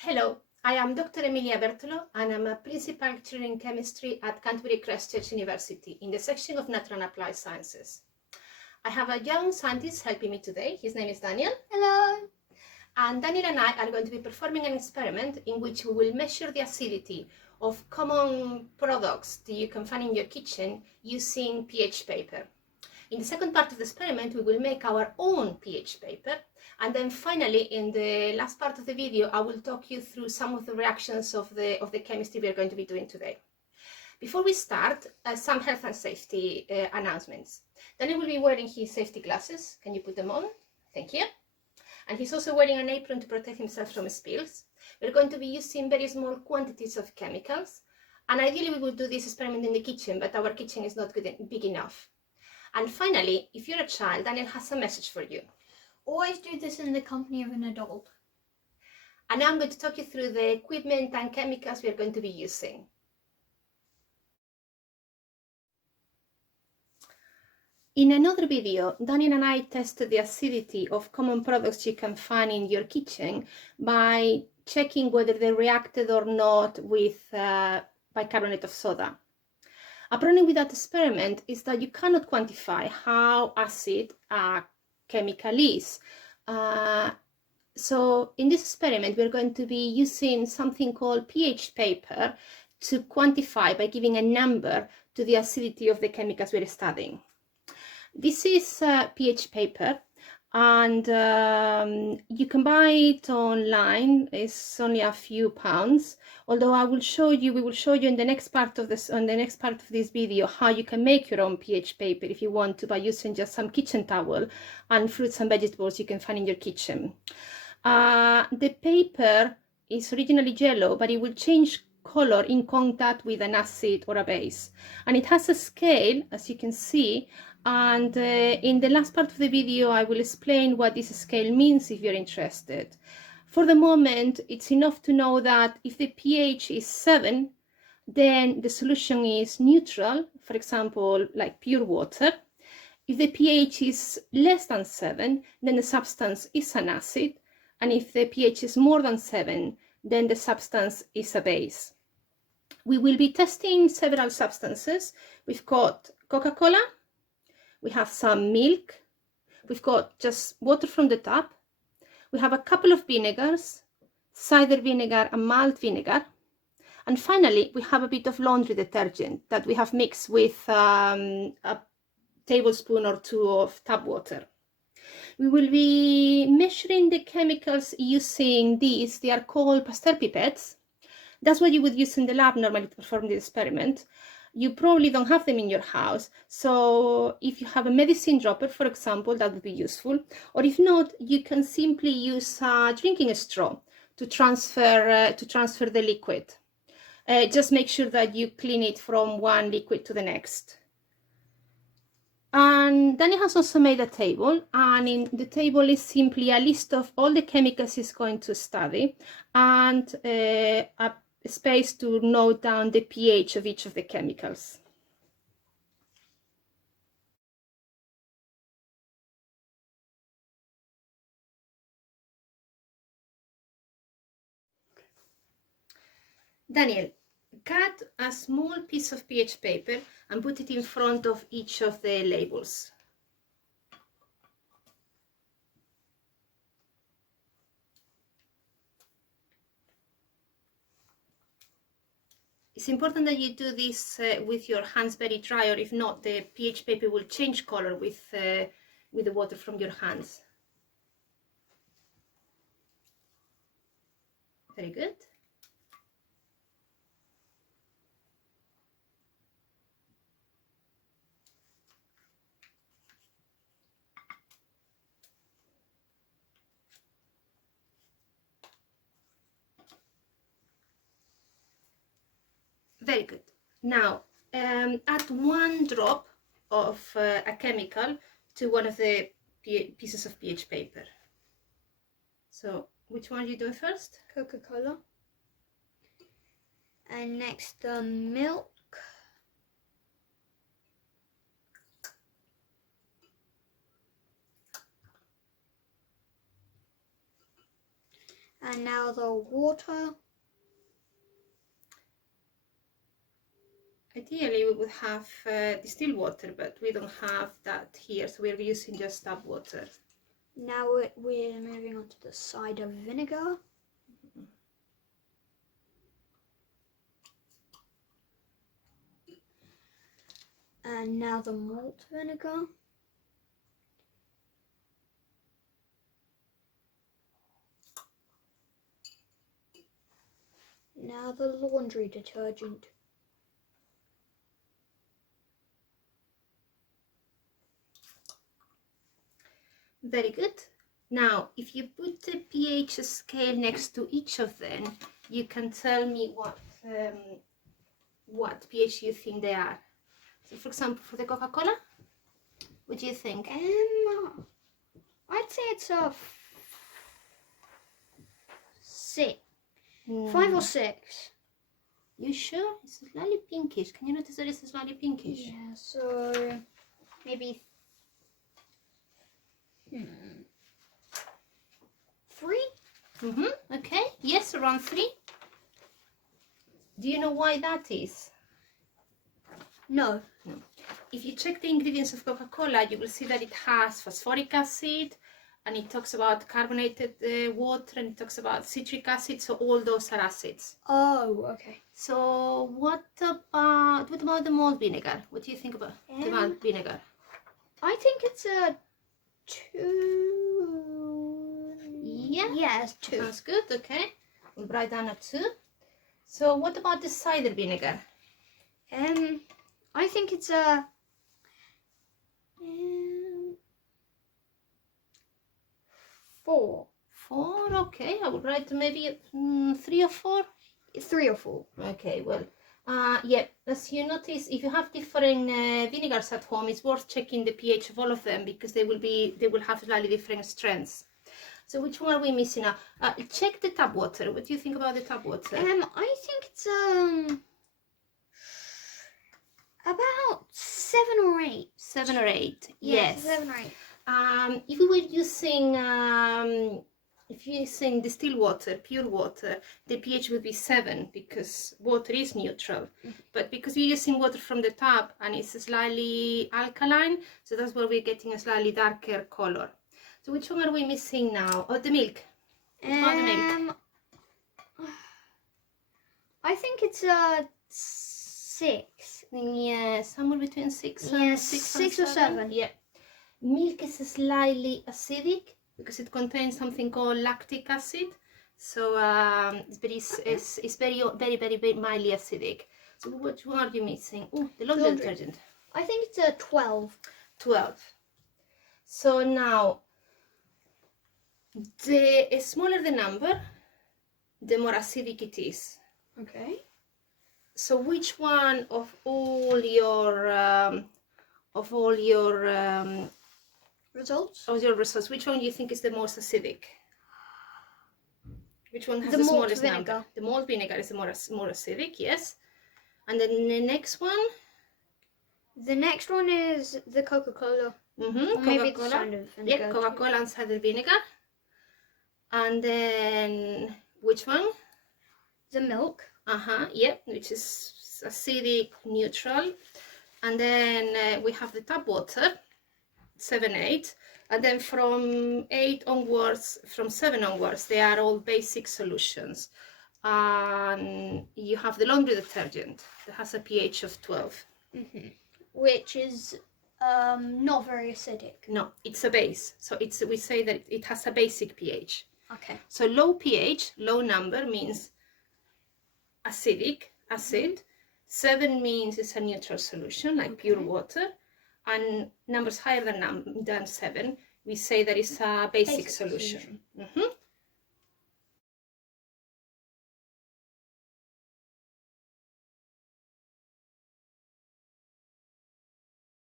Hello, I am Dr. Emilia and I'm a principal lecturer in chemistry at Canterbury Christchurch University in the section of Natural and Applied Sciences. I have a young scientist helping me today. His name is Daniel. Hello. And Daniel and I are going to be performing an experiment in which we will measure the acidity of common products that you can find in your kitchen using pH paper. In the second part of the experiment, we will make our own pH paper. And then finally, in the last part of the video, I will talk you through some of the reactions of the chemistry we are going to be doing today. Before we start, some health and safety announcements. Daniel will be wearing his safety glasses. Can you put them on? Thank you. And he's also wearing an apron to protect himself from spills. We're going to be using very small quantities of chemicals. And ideally, we will do this experiment in the kitchen, but our kitchen is not big enough. And finally, if you're a child, Daniel has a message for you. Always do this in the company of an adult. And now I'm going to talk you through the equipment and chemicals we are going to be using. In another video, Daniel and I tested the acidity of common products you can find in your kitchen by checking whether they reacted or not with bicarbonate of soda. A problem with that experiment is that you cannot quantify how acid a chemical is. So in this experiment, we're going to be using something called pH paper to quantify by giving a number to the acidity of the chemicals we're studying. This is pH paper, and you can buy it online. It's only a few pounds. Although we will show you in the next part of this video how you can make your own pH paper if you want to, by using just some kitchen towel and fruits and vegetables you can find in your kitchen. The paper is originally yellow, but it will change color in contact with an acid or a base, and it has a scale, as you can see. And in the last part of the video, I will explain what this scale means if you're interested. For the moment, it's enough to know that if the pH is 7, then the solution is neutral, for example, like pure water. If the pH is less than 7, then the substance is an acid. And if the pH is more than 7, then the substance is a base. We will be testing several substances. We've got Coca-Cola. We have some milk, we've got just water from the tap, we have a couple of vinegars, cider vinegar and malt vinegar, and finally we have a bit of laundry detergent that we have mixed with a tablespoon or 2 of tap water. We will be measuring the chemicals using these. They are called Pastel Pipettes. That's what you would use in the lab normally to perform the experiment. You probably don't have them in your house, so if you have a medicine dropper, for example, that would be useful. Or if not, you can simply use a drinking straw to transfer the liquid. Just make sure that you clean it from one liquid to the next. And Daniel has also made a table, and in the table is simply a list of all the chemicals he's going to study, and a space to note down the pH of each of the chemicals. Daniel, cut a small piece of pH paper and put it in front of each of the labels. It's important that you do this with your hands very dry, or if not, the pH paper will change color with the water from your hands. Very good. Very good. Now, add 1 drop of a chemical to one of the pieces of pH paper. So, which one are you doing first? Coca-Cola. And next, milk. And now the water. Ideally, we would have distilled water, but we don't have that here, so we're using just tap water. Now we're moving on to the cider vinegar. And now the malt vinegar. Now the laundry detergent. Very good. Now, if you put the pH scale next to each of them, you can tell me what pH you think they are. So, for example, for the Coca-Cola, what do you think? I'd say it's a 6. Mm. 5 or 6. You sure? It's slightly pinkish. Can you notice that it's slightly pinkish? Yeah, so maybe 3? Okay. Yes, around 3. Do you know why that is? No. No. If you check the ingredients of Coca-Cola, you will see that it has phosphoric acid, and it talks about carbonated water, and it talks about citric acid, so all those are acids. Oh, okay. So what about the malt vinegar? What do you think about the malt vinegar? I think it's a 2. Yeah. Yeah, it's 2. Sounds good, okay. We'll write down a 2. So what about the cider vinegar? I think it's a 4. 4, okay. I would write maybe 3 or 4. 3 or 4. Okay, well, yeah, as you notice, if you have different vinegars at home, it's worth checking the pH of all of them, because they will have slightly different strengths. So which one are we missing now? Check the tap water. What do you think about the tap water? I think it's about 7 or 8. 7 or 8. Yes, Yes. 7 or 8. If we were using distilled water, pure water, the pH would be 7, because water is neutral. But because you're using water from the tap and it's slightly alkaline, so that's why we're getting a slightly darker color. So which one are we missing now? Oh, the milk. What about the milk? I think it's a 6. Yeah, somewhere between 6 Yeah, and 6 or 7. Yeah. Milk is slightly acidic because it contains something called lactic acid. So it's very mildly acidic. So which one are you missing? Oh, the laundry detergent. I think it's a 12. 12. So now, the smaller the number, the more acidic it is. Okay. So which one of all your Results? which one do you think is the most acidic? Which one has The the malt smallest vinegar. number? The malt vinegar is the more acidic, yes. And then the next one? The next one is the Coca-Cola. Maybe the cider vinegar. Yeah, Coca-Cola and cider vinegar. And then which one? The milk. Yeah, which is acidic, neutral. And then we have the tap water, 7, 8. And then from 8 onwards, from 7 onwards, they are all basic solutions. And you have the laundry detergent that has a pH of 12. Which is not very acidic. No, it's a base. So we say that it has a basic pH. Okay. So low pH, low number, means acidic, acid. 7 means it's a neutral solution, like pure water. And numbers higher than 7, we say that it's a basic solution.